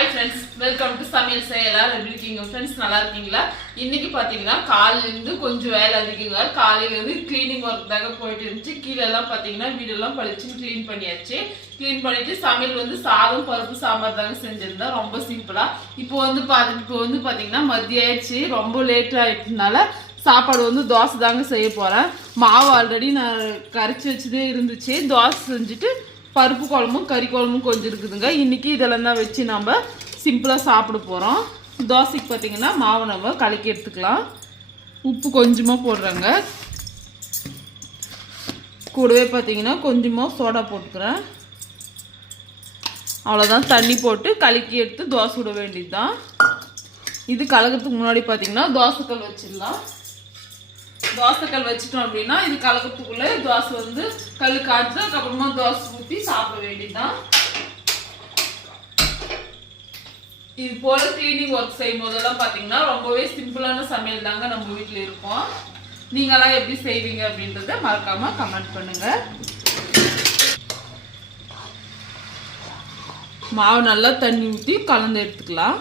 Hi friends, welcome to சமையல் செய்யலாம். எப்படி இருக்கீங்க friends? நல்லா இருக்கீங்களா? இன்னைக்கு பாத்தீங்கன்னா காலையில இருந்து கொஞ்சம் வேலை அதிகங்க. காலையில இருந்து க்ளீனிங் வொர்க் தாங்க போயிட்டு இருந்துச்சு. கீழ எல்லாம் பாத்தீங்கன்னா வீடெல்லாம் பளிச்சுன்னு க்ளீன் பண்ணியாச்சு. க்ளீன் பண்ணிட்டு சமையல் வந்து சாதம் பருப்பு சாம்பார் தாங்க செஞ்சிருந்தேன். ரொம்ப சிம்பிளா. இப்போ வந்து பாத்தீங்கன்னா மதியம் ஆயிடுச்சு. ரொம்ப லேட் ஆயிட்டனால சாப்பாடு வந்து தோசை தாங்க செய்ய போறேன். மாவு ஆல்ரெடி நான் கரைச்சி வச்சதே இருந்துச்சு. தோசை செஞ்சுட்டு பருப்பு குழம்பும் கறி குழம்பும் கொஞ்சம் இருக்குதுங்க. இன்னைக்கு இதெல்லாம் தான் வச்சு நம்ம சிம்பிளாக சாப்பிட போகிறோம். தோசைக்கு பார்த்தீங்கன்னா மாவு நம்ம கலக்கி எடுத்துக்கலாம். உப்பு கொஞ்சமாக போடுறேங்க. கூடவே பார்த்தீங்கன்னா கொஞ்சமாக சோடா போட்டுக்கிறேன். அவ்வளோதான், தண்ணி போட்டு கலக்கி எடுத்து தோசை விட வேண்டியது தான். இது கலக்கிறதுக்கு முன்னாடி பார்த்தீங்கன்னா தோசைக்கல் வச்சிடலாம். தோசைக்கல் வச்சுட்டோம் அப்படின்னா இது கலக்கிறதுக்குள்ளே தோசை வந்து கல் காய்ச்சி அதுக்கப்புறமா தோசை ஊற்றி சாப்பிட வேண்டியதுதான். இது போல கிளீனிங் ஒர்க் செய்யும் போதெல்லாம் பார்த்தீங்கன்னா ரொம்பவே சிம்பிளான சமையல் தாங்க நம்ம வீட்டில் இருக்கும். நீங்களாம் எப்படி செய்வீங்க அப்படின்றத மறக்காம கமெண்ட் பண்ணுங்க. மாவு நல்லா தண்ணி ஊற்றி கலந்து எடுத்துக்கலாம்.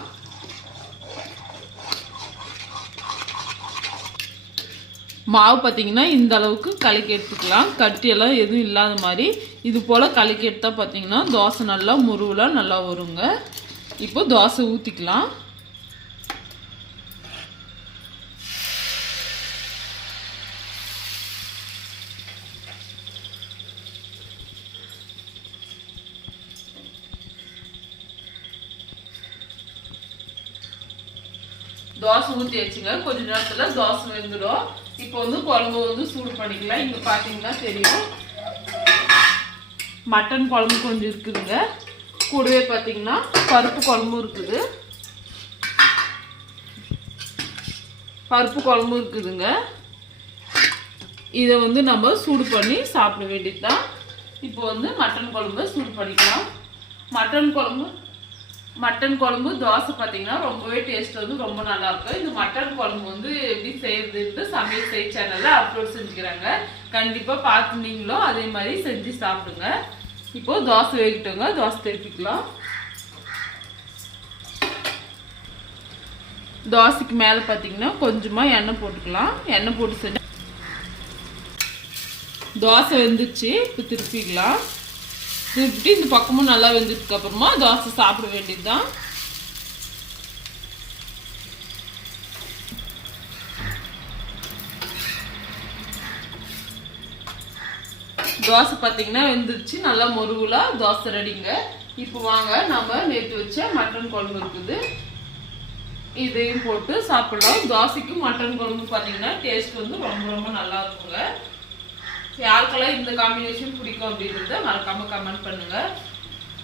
மாவு பார்த்தீங்கன்னா இந்த அளவுக்கு கலக்கி எடுத்துக்கலாம். கட்டியெல்லாம் எதுவும் இல்லாத மாதிரி இது போல் கலக்கி எடுத்தால் பார்த்தீங்கன்னா தோசை நல்லா முருவலாக நல்லா வருங்க. இப்போ தோசை ஊற்றிக்கலாம். தோசை ஊற்றி வச்சுங்க. கொஞ்ச நேரத்தில் தோசை வெந்துடும். இப்போ வந்து குழம்பு வந்து சூடு பண்ணிக்கலாம். இங்கே பார்த்தீங்கன்னா தெரியும் மட்டன் குழம்பு கொஞ்சம் இருக்குதுங்க. கூடவே பார்த்தீங்கன்னா பருப்பு குழம்பும் இருக்குதுங்க. இதை வந்து நம்ம சூடு பண்ணி சாப்பிட வேண்டியது தான். இப்போ வந்து மட்டன் குழம்பு சூடு பண்ணிக்கலாம். மட்டன் குழம்பு தோசை பார்த்தீங்கன்னா ரொம்பவே டேஸ்ட் வந்து ரொம்ப நல்லா இருக்கும். இந்த மட்டன் குழம்பு வந்து எப்படி செய்யறதுன்னு சமையல் செய் சேனல்ல அப்லோட் செஞ்சுக்கிறாங்க. கண்டிப்பா பார்த்துனீங்களோ அதே மாதிரி செஞ்சு சாப்பிடுங்க. இப்போ தோசை வேகிட்டோங்க. தோசை திருப்பிக்கலாம். தோசைக்கு மேலே பார்த்தீங்கன்னா கொஞ்சமா எண்ணெய் போட்டுக்கலாம். எண்ணெய் போட்டு செஞ்சு தோசை வெந்துச்சு. இப்போ திருப்பிக்கலாம். திருப்பிட்டு இந்த பக்கமும் நல்லா வெந்ததுக்கு அப்புறமா தோசை சாப்பிட வேண்டியதுதான். தோசை பார்த்தீங்கன்னா வெந்துருச்சு. நல்லா மொருவுலா தோசை ரெடிங்க. இப்போ வாங்க நம்ம நேற்று வச்ச மட்டன் குழம்பு இருக்குது, இதையும் போட்டு சாப்பிடலாம். தோசைக்கும் மட்டன் குழம்பு பார்த்தீங்கன்னா டேஸ்ட் வந்து ரொம்ப ரொம்ப நல்லா இருக்குங்க. யாருக்கெல்லாம் இந்த காம்பினேஷன் பிடிக்கும் அப்படின்றத மறக்காம கமெண்ட் பண்ணுங்க.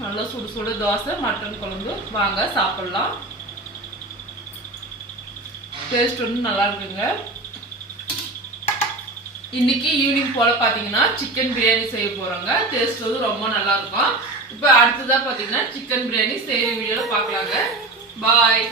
நல்லா சுடு சுடு தோசை மட்டன் குழம்பு வாங்க சாப்பிடலாம். டேஸ்ட் வந்து நல்லா இருக்குங்க. இன்னைக்கு ஈவினிங் போல பாத்தீங்கன்னா சிக்கன் பிரியாணி செய்ய போறோங்க. டேஸ்ட் வந்து ரொம்ப நல்லா இருக்கும். இப்போ அடுத்ததா பாத்தீங்கன்னா சிக்கன் பிரியாணி செய்யற வீடியோல பார்க்கலாங்க. பாய்.